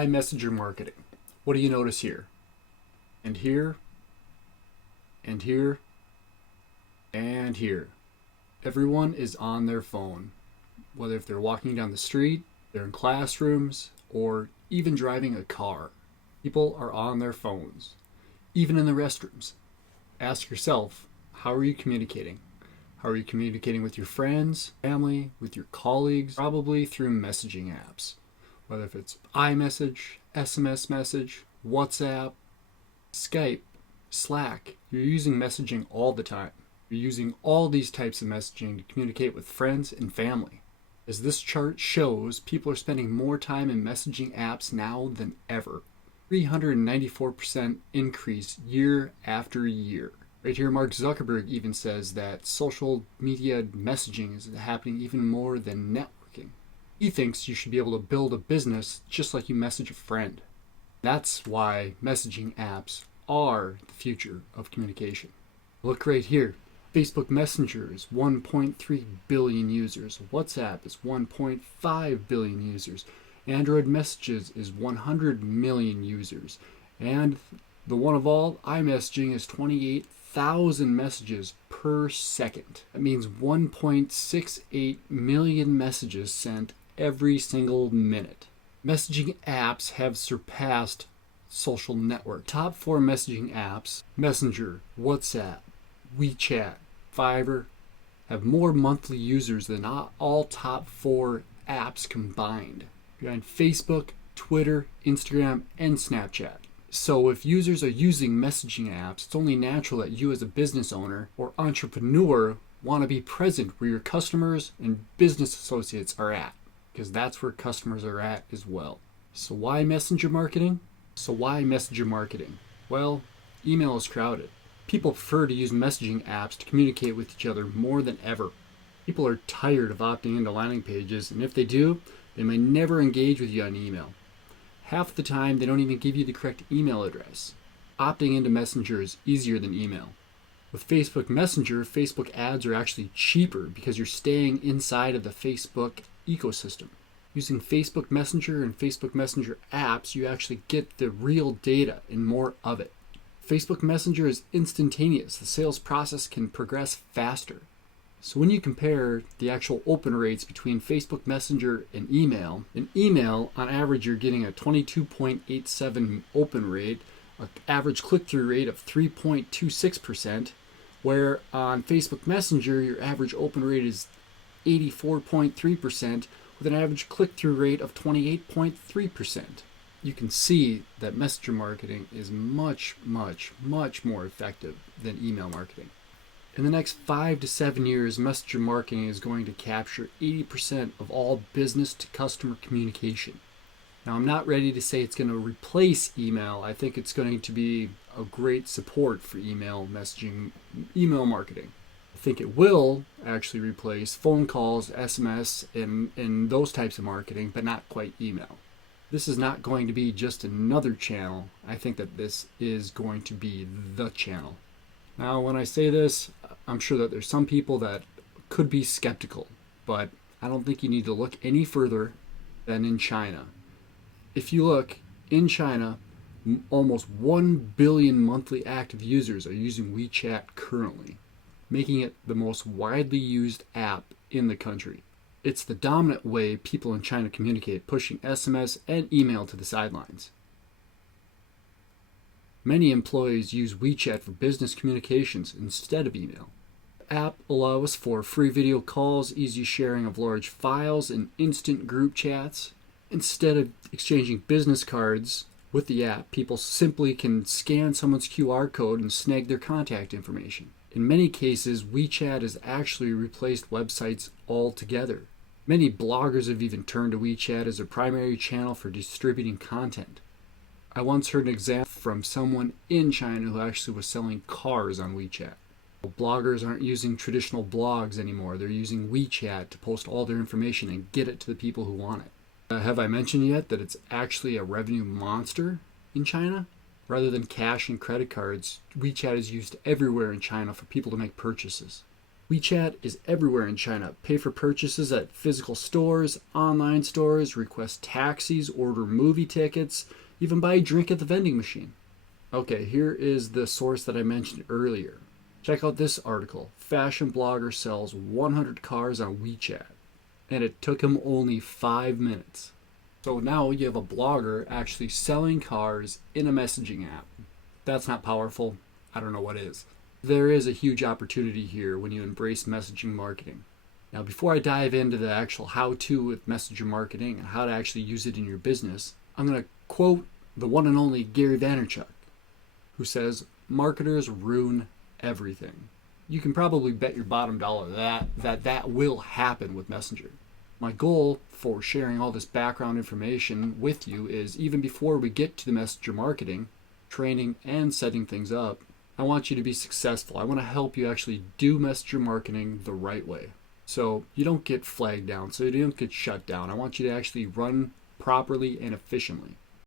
why messenger marketing? What do you notice here? And here, and here, and here. Everyone is on their phone, whether if they're walking down the street, they're in classrooms, or even driving a car. People are on their phones, even in the restrooms. Ask yourself, how are you communicating? How are you communicating with your friends, family, with your colleagues? Probably through messaging apps, whether if it's iMessage, SMS message, WhatsApp, Skype, Slack. You're using messaging all the time. You're using all these types of messaging to communicate with friends and family. As this chart shows, people are spending more time in messaging apps now than ever. 394% increase year after year. Right here, Mark Zuckerberg even says that social media messaging is happening even more than networking. He thinks you should be able to build a business just like you message a friend. That's why messaging apps are the future of communication. Look right here. Facebook Messenger is 1.3 billion users. WhatsApp is 1.5 billion users. Android Messages is 100 million users. And the one of all, iMessaging is 28,000 messages per second. That means 1.68 million messages sent every single minute. Messaging apps have surpassed social network. Top 4 messaging apps, Messenger, WhatsApp, WeChat, Fiverr, have more monthly users than all top 4 apps combined. Behind Facebook, Twitter, Instagram, and Snapchat. So if users are using messaging apps, it's only natural that you as a business owner or entrepreneur want to be present where your customers and business associates are at, because that's where customers are at as well. So why messenger marketing? Well, email is crowded. People prefer to use messaging apps to communicate with each other more than ever. People are tired of opting into landing pages, and if they do, they may never engage with you on email. Half the time, they don't even give you the correct email address. Opting into Messenger is easier than email. With Facebook Messenger, Facebook ads are actually cheaper because you're staying inside of the Facebook ecosystem. Using Facebook Messenger and Facebook Messenger apps, you actually get the real data and more of it. Facebook Messenger is instantaneous. The sales process can progress faster. So when you compare the actual open rates between Facebook Messenger and email, in email, on average, you're getting a 22.87 open rate, an average click-through rate of 3.26%, where on Facebook Messenger, your average open rate is 84.3%, with an average click-through rate of 28.3%. You can see that messenger marketing is much, much, much more effective than email marketing. In the next 5 to 7 years, messenger marketing is going to capture 80% of all business to customer communication. Now, I'm not ready to say it's going to replace email. I think it's going to be a great support for email messaging, email marketing. I think it will actually replace phone calls, SMS, and those types of marketing, but not quite email. This is not going to be just another channel. I think that this is going to be the channel. Now, when I say this, I'm sure that there's some people that could be skeptical, but I don't think you need to look any further than in China. If you look in China, almost 1 billion monthly active users are using WeChat currently, making it the most widely used app in the country. It's the dominant way people in China communicate, pushing SMS and email to the sidelines. Many employees use WeChat for business communications instead of email. The app allows for free video calls, easy sharing of large files, and instant group chats. Instead of exchanging business cards with the app, people simply can scan someone's QR code and snag their contact information. In many cases, WeChat has actually replaced websites altogether. Many bloggers have even turned to WeChat as their primary channel for distributing content. I once heard an example from someone in China who actually was selling cars on WeChat. Bloggers aren't using traditional blogs anymore. They're using WeChat to post all their information and get it to the people who want it. Have I mentioned yet that it's actually a revenue monster in China? Rather than cash and credit cards, WeChat is used everywhere in China for people to make purchases. WeChat is everywhere in China. Pay for purchases at physical stores, online stores, request taxis, order movie tickets, even buy a drink at the vending machine. Okay, here is the source that I mentioned earlier. Check out this article. Fashion blogger sells 100 cars on WeChat. And it took him only 5 minutes. So now you have a blogger actually selling cars in a messaging app. That's not powerful. I don't know what is. There is a huge opportunity here when you embrace messaging marketing. Now, before I dive into the actual how-to with messenger marketing and how to actually use it in your business, I'm going to quote the one and only Gary Vaynerchuk, who says, "Marketers ruin everything." You can probably bet your bottom dollar that will happen with Messenger. My goal for sharing all this background information with you is, even before we get to the messenger marketing, training, and setting things up, I want you to be successful. I want to help you actually do messenger marketing the right way, so you don't get flagged down, so you don't get shut down. I want you to actually run properly and efficiently.